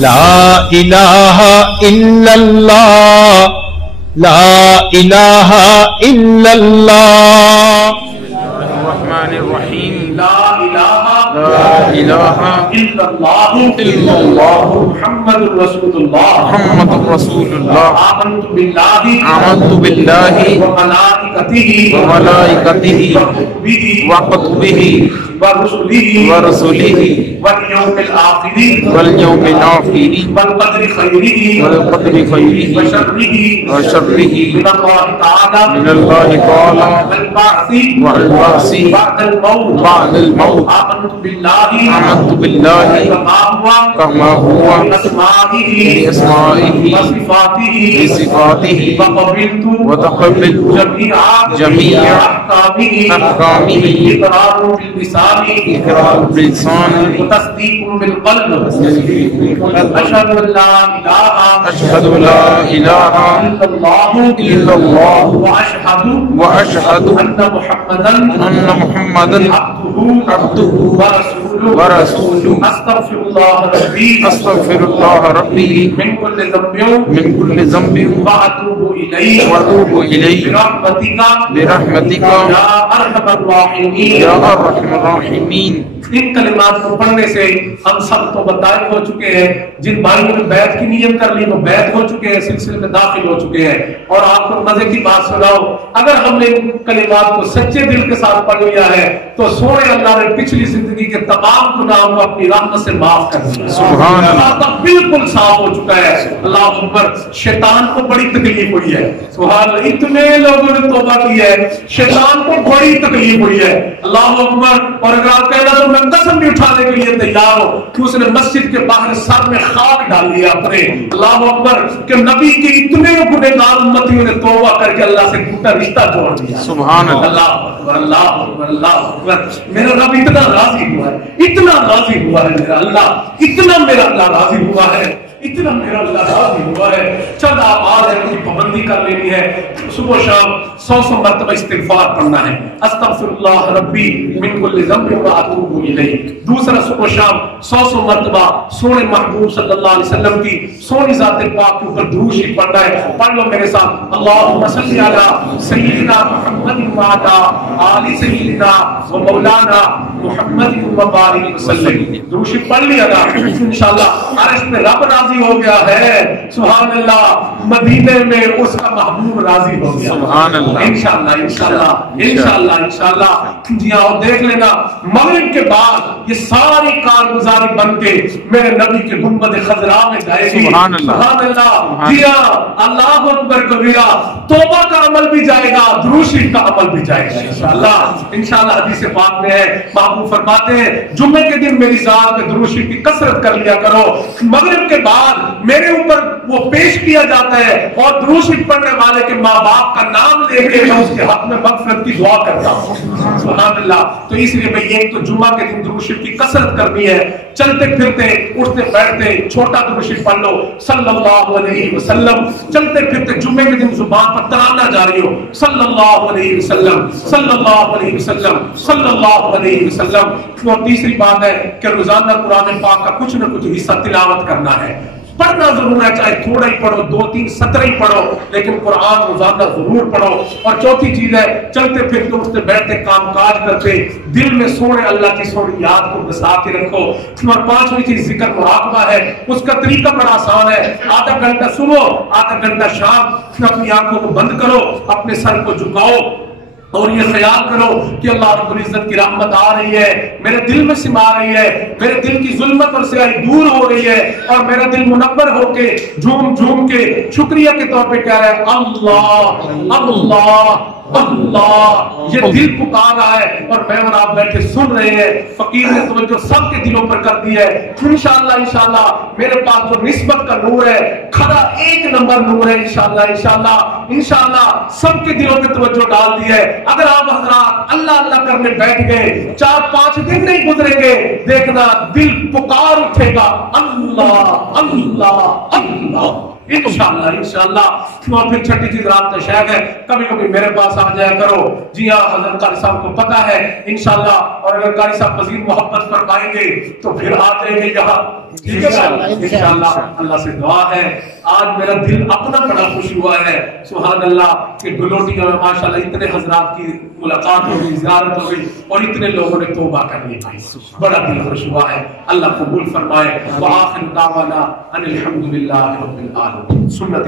لا الہ الا اللہ لا الہ الا اللہ الرحمن الرحیم لا الہ الا اللہ محمد رسول اللہ محمد رسول اللہ آمنت باللہ وملائکتہ وکتبہ ورسلہ والیوم الآخر والقدر خیرہ وشرہ من اللہ تعالی والبعث بعد الموت آمنت باللہ کما ہوا بأسمائہ بصفاتہ وتقبلت جميع أحكامه إقرار باللسان وتصديق بالقلب أشهد أن لا إله إلا الله وأشهد أن محمدا عبده ورسوله أستغفر الله ربي من كل ذنب وأتوب إليه برحمتك يا أرحم الراحمين. ان کلمات کو پڑھنے سے ہم سب تو بدائے ہو چکے ہیں. جن بھائیوں نے بیعت کی نیت کر لی وہ بیعت ہو چکے ہیں, سلسلے میں داخل ہو چکے ہیں. اور آپ کو مزے کی بات سناؤ, اگر ہم نے ان کلمات کو سچے دل کے ساتھ پڑھ لیا ہے تو سونے اللہ نے پچھلی زندگی کے تمام گناہوں کو اپنی رحمت سے معاف کر دیا. سبحان اللہ, بالکل صاف ہو چکا ہے. اللہ اکبر. شیطان کو بڑی تکلیف ہوئی ہے. سبحان اللہ, اتنے لوگوں نے توبہ کی ہے, شیطان کو بڑی تکلیف ہوئی ہے. اللہ اکبر. اور اگر آپ کہنا تو میں قسم بھی اٹھانے کے لیے تیار ہوں کہ اس نے مسجد کے باہر سر میں خاک ڈال دیا اپنے. اللہ اکبر. کہ نبی کے اتنے گنہگار امتیوں نے توبہ کر کے اللہ سے ٹوٹا رشتہ جوڑ دیا. سبحان اللہ. اللہ اکبر, اللہ اکبر, اللہ اکبر. میرا رب اتنا راضی ہوا ہے, اتنا راضی ہوا ہے میرا اللہ, اتنا میرا اللہ راضی ہوا ہے, اتنا میرا اللہ راضی ہوا ہے. چند آواز ہے کوئی پابندی کر لینی ہے. صبح و شام 100 مرتبہ استغفار پڑھنا ہے. استغفر اللہ ربی من کل ذنب واتوب الیہ. دوسرا صبح و شام 100 مرتبہ سونے محبوب صلی اللہ علیہ وسلم کی سونی ذات پاک کے اوپر درود شریف پڑھنا ہے. پڑھ لو میرے ساتھ. اللہم صلی علی سیدنا محمد وعلی آل سیدنا و مولانا محمد وبارک وسلم. درود شریف پڑھ لیا نا انشاءاللہ عرش پہ رب راضی ہو گیا ہے. سبحان اللہ. مدینے میں اس کا محبوب راضی ہو گیا. سبحان اللہ. انشاءاللہ انشاءاللہ انشاءاللہ انشاءاللہ. جی ہاں, دیکھ لینا مغرب کے بعد یہ ساری کارگزاری بن کے میرے نبی کے گنبد خضراء میں جائے گی. سبحان اللہ. سبحان اللہ. جی ہاں, اللہ اکبر کبیرہ. توبہ کا عمل بھی جائے گا, درود شریف کا عمل بھی جائے گا انشاءاللہ. انشاءاللہ حدیث پاک میں ہے, محبوب فرماتے ہیں جمعے کے دن میری ذات میں درود شریف کی کثرت کر لیا کرو. مغرب کے بعد میرے اوپر وہ پیش کیا جاتا ہے اور درود شریف پڑھنے والے کے ماں باپ کا نام لے کے میں اس کے حق میں مغفرت کی دعا کرتا ہوں. سبحان اللہ. تو اس لیے بھئی ایک تو جمعہ کے دن درود شریف کی کثرت کرنی ہے. چلتے پھرتے اٹھتے بیٹھتے چھوٹا درود شریف پڑھ لو صلی اللہ علیہ وسلم. چلتے پھرتے جمعے کے دن زبان پر ترانہ جاری ہو صلی اللہ علیہ وسلم صلی اللہ علیہ وسلم صلی اللہ علیہ وسلم. اور تیسری بات ہے کہ روزانہ قرآن پاک کا کچھ نہ کچھ حصہ تلاوت کرنا ہے. پڑھنا ضرور ہے, چاہے تھوڑا ہی پڑھو, 2-3 سطر ہی پڑھو, لیکن قرآن روزانہ ضرور پڑھو. اور چوتھی چیز ہے چلتے پھرتے اٹھتے بیٹھتے کام کاج کرتے دل میں سونے اللہ کی سونی یاد کو بسا کے رکھو. اور پانچویں چیز ذکر مراقبہ ہے. اس کا طریقہ بڑا آسان ہے. آدھا گھنٹہ صبح آدھا گھنٹہ شام اپنی آنکھوں کو بند کرو, اپنے سر کو جھکاؤ اور یہ خیال کرو کہ اللہ رب العزت کی رحمت آ رہی ہے, میرے دل میں سما رہی ہے, میرے دل کی ظلمت اور سیاہی دور ہو رہی ہے اور میرا دل منور ہو کے جھوم جھوم کے شکریہ کے طور پہ کہہ رہا ہے اللہ اللہ اللہ. یہ دل پکار رہا ہے اور میں اور آپ بیٹھے سن رہے ہیں. فقیر نے توجہ سب کے دلوں پر کر دی ہے. انشاءاللہ انشاءاللہ میرے پاس جو نسبت کا نور ہے کھڑا 1 نمبر نور ہے. انشاءاللہ انشاءاللہ انشاءاللہ سب کے دلوں میں توجہ ڈال دی ہے. اگر آپ حضرات اللہ اللہ کرنے بیٹھ گئے 4-5 دن نہیں گزریں گے, دیکھنا دل پکار اٹھے گا اللہ اللہ اللہ انشاءاللہ انشاءاللہ. اور پھر چھٹی چیز رابطہ شیخ ہے, کبھی کبھی میرے پاس آ جایا کرو. جی ہاں, حضرت قاری صاحب کو پتا ہے انشاءاللہ. اور اگر قاری صاحب مزید محبت فرمائیں گے تو پھر آ جائیں گے یہاں ٹھیک ہے نا؟ انشاءاللہ اللہ سے دعا ہے. آج میرا دل اپنا بڑا خوش ہوا ہے سبحان اللہ کہ گلوٹیوں میں ماشاءاللہ اتنے حضرات کی ملاقات ہو گئی, زیارت ہو گئی اور اتنے لوگوں نے توبہ کر لی بھائی, بڑا دل خوش ہوا ہے. اللہ قبول فرمائے. وآخر دعوانا ان الحمد للہ رب العالمین. سنت